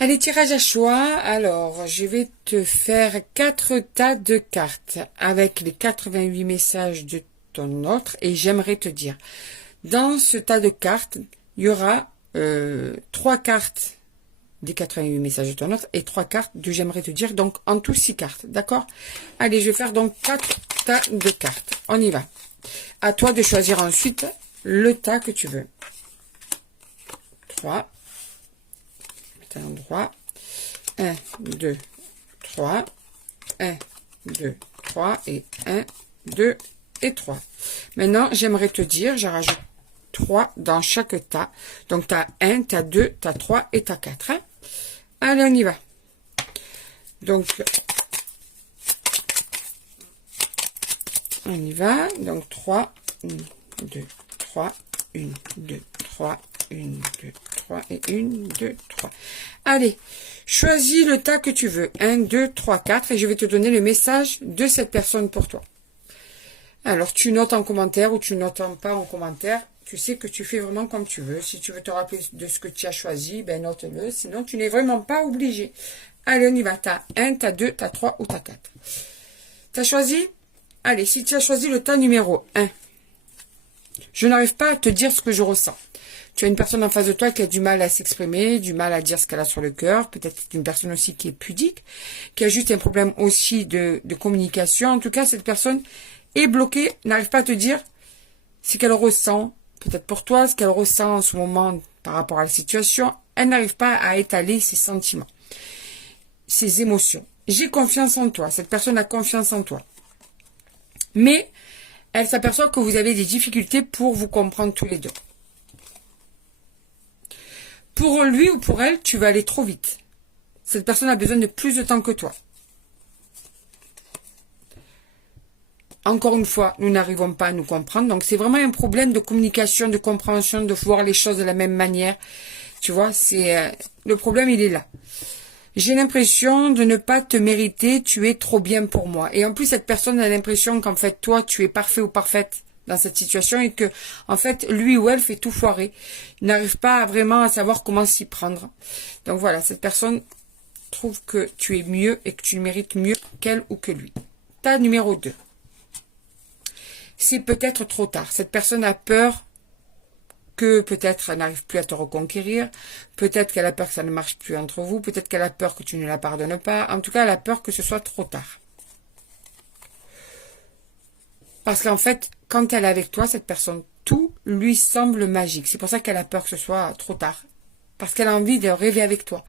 Allez, tirage à choix. Alors, je vais te faire 4 tas de cartes avec les 88 messages de ton autre. Et j'aimerais te dire, dans ce tas de cartes, il y aura 3 cartes des 88 messages de ton autre et 3 cartes de j'aimerais te dire. Donc, en tout, 6 cartes. D'accord? Allez, je vais faire donc 4 tas de cartes. On y va. À toi de choisir ensuite le tas que tu veux. 3. À l'endroit. 1, 2, 3. 1, 2, 3 et 1, 2 et 3. Maintenant, j'aimerais te dire, je rajoute 3 dans chaque tas. Donc, tu as 1, tu as 2, tu as 3 et tu as 4. Hein? Allez, on y va. Donc, on y va. Donc, 3, 1, 2, 3, 1, 2, 3, 1, 2, 3 et 1, 2, 3. Allez, choisis le tas que tu veux. 1, 2, 3, 4 et je vais te donner le message de cette personne pour toi. Alors, tu notes en commentaire ou tu notes pas en commentaire. Tu sais que tu fais vraiment comme tu veux. Si tu veux te rappeler de ce que tu as choisi, ben note-le. Sinon, tu n'es vraiment pas obligé. Allez, on y va. Tu as 1, tu as 2, tu as 3 ou tu as 4. Tu as choisi? Allez, si tu as choisi le tas numéro 1, je n'arrive pas à te dire ce que je ressens. Tu as une personne en face de toi qui a du mal à s'exprimer, du mal à dire ce qu'elle a sur le cœur. Peut-être une personne aussi qui est pudique, qui a juste un problème aussi de communication. En tout cas, cette personne est bloquée, n'arrive pas à te dire ce qu'elle ressent, peut-être pour toi, ce qu'elle ressent en ce moment par rapport à la situation. Elle n'arrive pas à étaler ses sentiments, ses émotions. J'ai confiance en toi. Cette personne a confiance en toi. Mais elle s'aperçoit que vous avez des difficultés pour vous comprendre tous les deux. Pour lui ou pour elle, tu vas aller trop vite. Cette personne a besoin de plus de temps que toi. Encore une fois, nous n'arrivons pas à nous comprendre. Donc, c'est vraiment un problème de communication, de compréhension, de voir les choses de la même manière. Tu vois, c'est le problème, il est là. J'ai l'impression de ne pas te mériter, tu es trop bien pour moi. Et en plus, cette personne a l'impression qu'en fait, toi, tu es parfait ou parfaite dans cette situation et que, en fait, lui ou elle fait tout foirer. Il n'arrive pas vraiment à savoir comment s'y prendre. Donc voilà, cette personne trouve que tu es mieux et que tu mérites mieux qu'elle ou que lui. Tas numéro 2. C'est peut-être trop tard. Cette personne a peur que peut-être elle n'arrive plus à te reconquérir, peut-être qu'elle a peur que ça ne marche plus entre vous, peut-être qu'elle a peur que tu ne la pardonnes pas, en tout cas elle a peur que ce soit trop tard. Parce qu'en fait, quand elle est avec toi, cette personne, tout lui semble magique. C'est pour ça qu'elle a peur que ce soit trop tard. Parce qu'elle a envie de rêver avec toi.